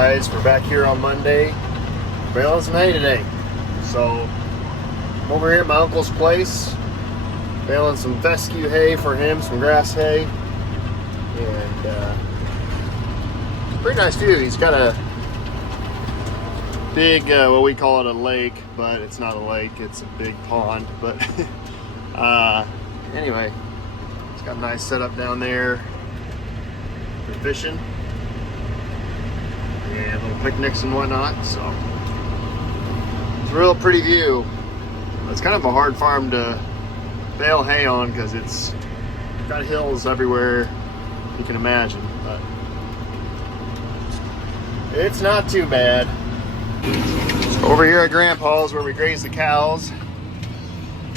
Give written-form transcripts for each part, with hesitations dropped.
Guys, we're back here on Monday, baling some hay today. So I'm over here at my uncle's place, baling some fescue hay for him, some grass hay, and it's a pretty nice view. He's got a big, well, we call it a lake, but it's not a lake, it's a big pond. But anyway, it's got a nice setup down there for fishing and little picnics and whatnot. So it's a real pretty view. It's kind of a hard farm to bale hay on because it's got hills everywhere you can imagine, but it's not too bad. So over here at Grandpa's where we graze the cows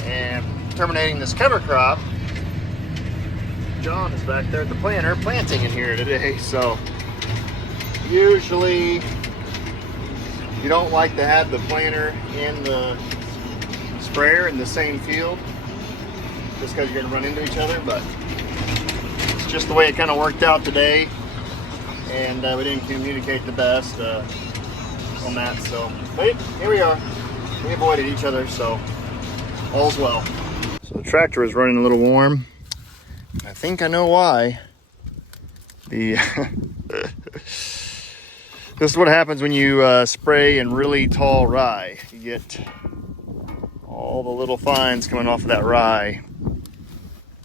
and terminating this cover crop, John is back there at the planter planting in here today. So usually you don't like to have the planter and the sprayer in the same field just because you're going to run into each other, but it's just the way it kind of worked out today, and we didn't communicate the best on that. So but here we are. We avoided each other, so all's well. So the tractor is running a little warm. I think I know why. This is what happens when you spray in really tall rye. You get all the little fines coming off of that rye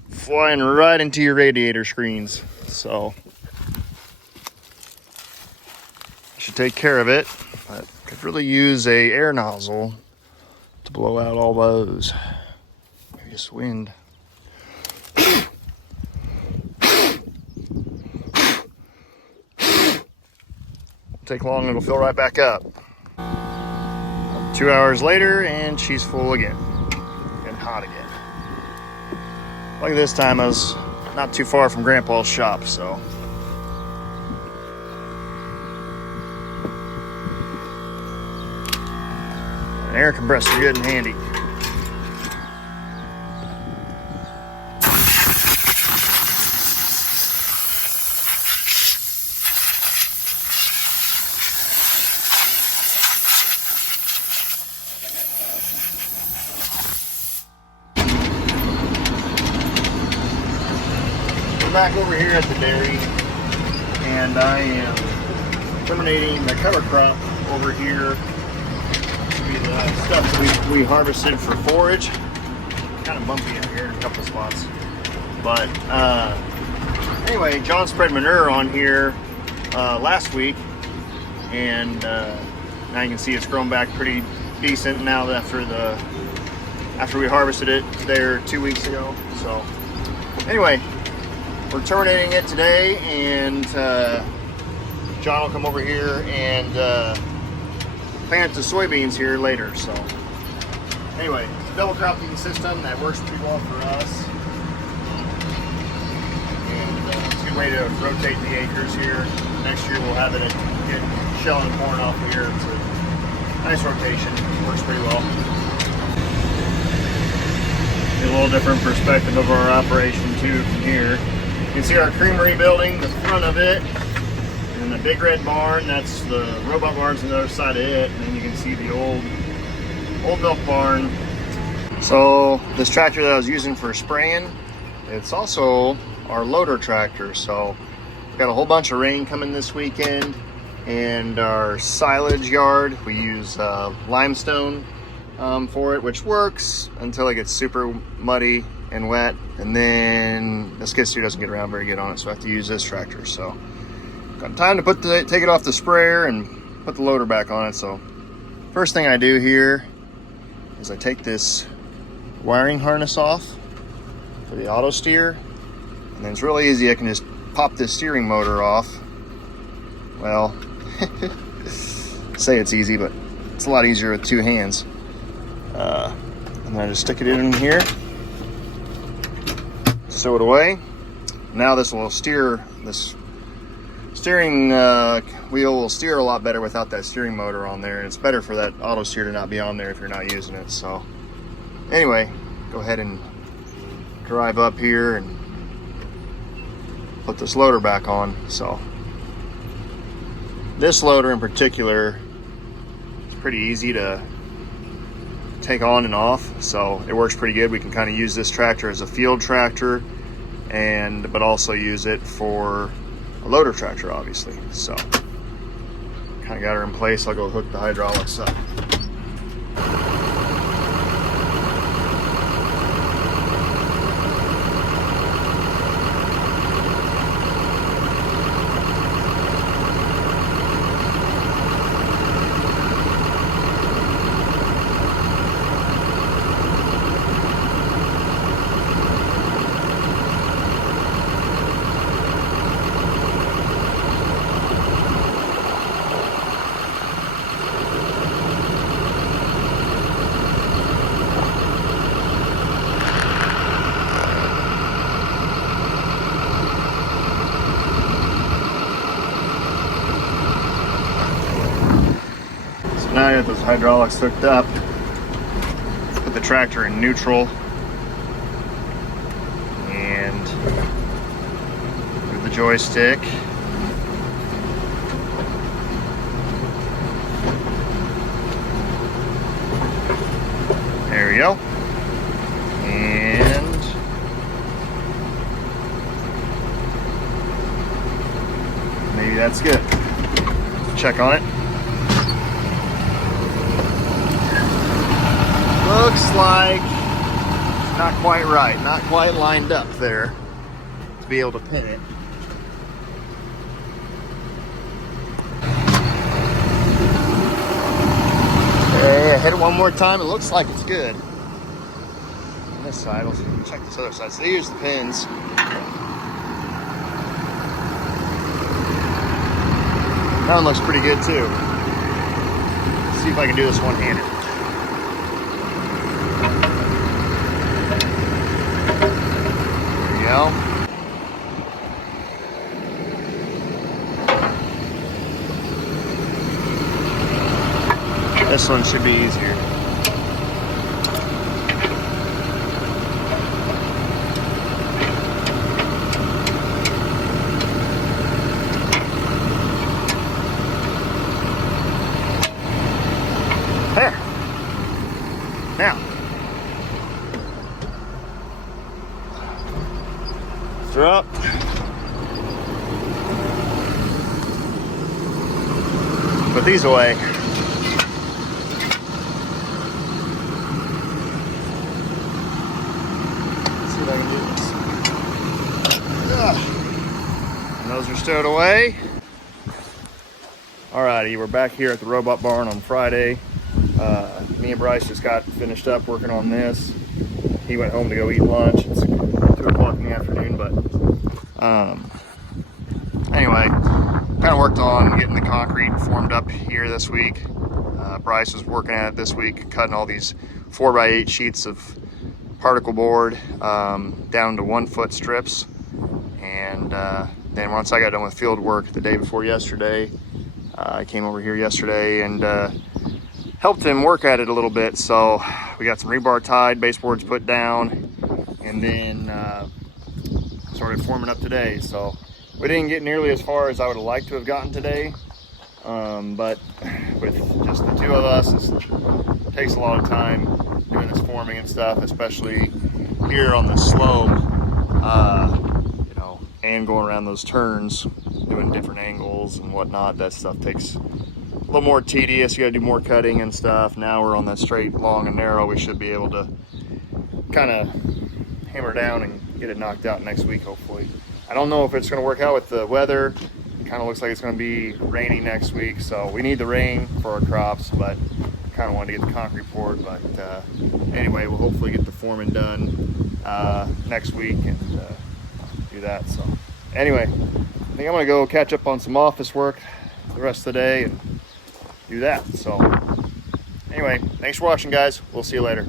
flying right into your radiator screens. So you should take care of it. But could really use a air nozzle to blow out all those. Maybe just wind. Take long, it'll fill right back up. 2 hours later and she's full again and hot again. Like this time I was not too far from Grandpa's shop, so an air compressor good and handy. Back over here at the dairy, and I am terminating the cover crop over here. The stuff that we harvested for forage. Kind of bumpy out here in a couple of spots, but anyway, John spread manure on here last week, and now you can see it's grown back pretty decent now after we harvested it there 2 weeks ago. So anyway, we're terminating it today, and John will come over here and plant the soybeans here later. So anyway, double cropping system that works pretty well for us, and it's a good way to rotate the acres here. Next year we'll have it get shell and corn off here. It's a nice rotation, works pretty well. A little different perspective of our operation too from here. You can see our creamery building, the front of it, and the big red barn, that's the robot barns on the other side of it, and then you can see the old milk barn. So this tractor that I was using for spraying, it's also our loader tractor. So we've got a whole bunch of rain coming this weekend, and our silage yard, we use limestone for it, which works until it gets super muddy and wet, and then the skid steer doesn't get around very good on it, so I have to use this tractor. So got time to take it off the sprayer and put the loader back on it. So first thing I do here is I take this wiring harness off for the auto steer, and then it's really easy. I can just pop this steering motor off. Well, say it's easy, but it's a lot easier with two hands. And then I just stick it in here, sew it away. Now this will steer, this steering wheel will steer a lot better without that steering motor on there, and it's better for that auto steer to not be on there if you're not using it. So anyway, go ahead and drive up here and put this loader back on. So This loader in particular is pretty easy to take on and off, so it works pretty good. We can kind of use this tractor as a field tractor, but also use it for a loader tractor, obviously. So kind of got her in place. I'll go hook the hydraulics up. Now I got those hydraulics hooked up. Put the tractor in neutral and move the joystick. There we go. And maybe that's good. Check on it. Looks like not quite right, not quite lined up there to be able to pin it. Okay, I hit it one more time. It looks like it's good. On this side, let's check this other side. So here's the pins. That one looks pretty good too. Let's see if I can do this one-handed. Go. This one should be easier. There. Now. Up. Put these away. Let's see if I can do this. And those are stowed away. Alrighty, we're back here at the robot barn on Friday. Me and Bryce just got finished up working on this. He went home to go eat lunch. It's 2 o'clock in the afternoon, but anyway, kind of worked on getting the concrete formed up here this week. Bryce was working at it this week, cutting all these 4x8 sheets of particle board down to 1 foot strips. And then once I got done with field work the day before yesterday, I came over here yesterday and helped him work at it a little bit. So we got some rebar tied, baseboards put down, and then started forming up today. So we didn't get nearly as far as I would have liked to have gotten today, but with just the 2 of us, it takes a lot of time doing this forming and stuff, especially here on the slope, you know, and going around those turns, doing different angles and whatnot. That stuff takes a little more tedious. You gotta do more cutting and stuff. Now we're on the straight, long and narrow. We should be able to kind of hammer down and get it knocked out next week, hopefully. I don't know if it's going to work out with the weather. It kind of looks like it's going to be rainy next week, so we need the rain for our crops, but kind of wanted to get the concrete poured. But anyway, we'll hopefully get the forming done next week and do that. So anyway, I think I'm going to go catch up on some office work the rest of the day and do that. So anyway, thanks for watching, guys. We'll see you later.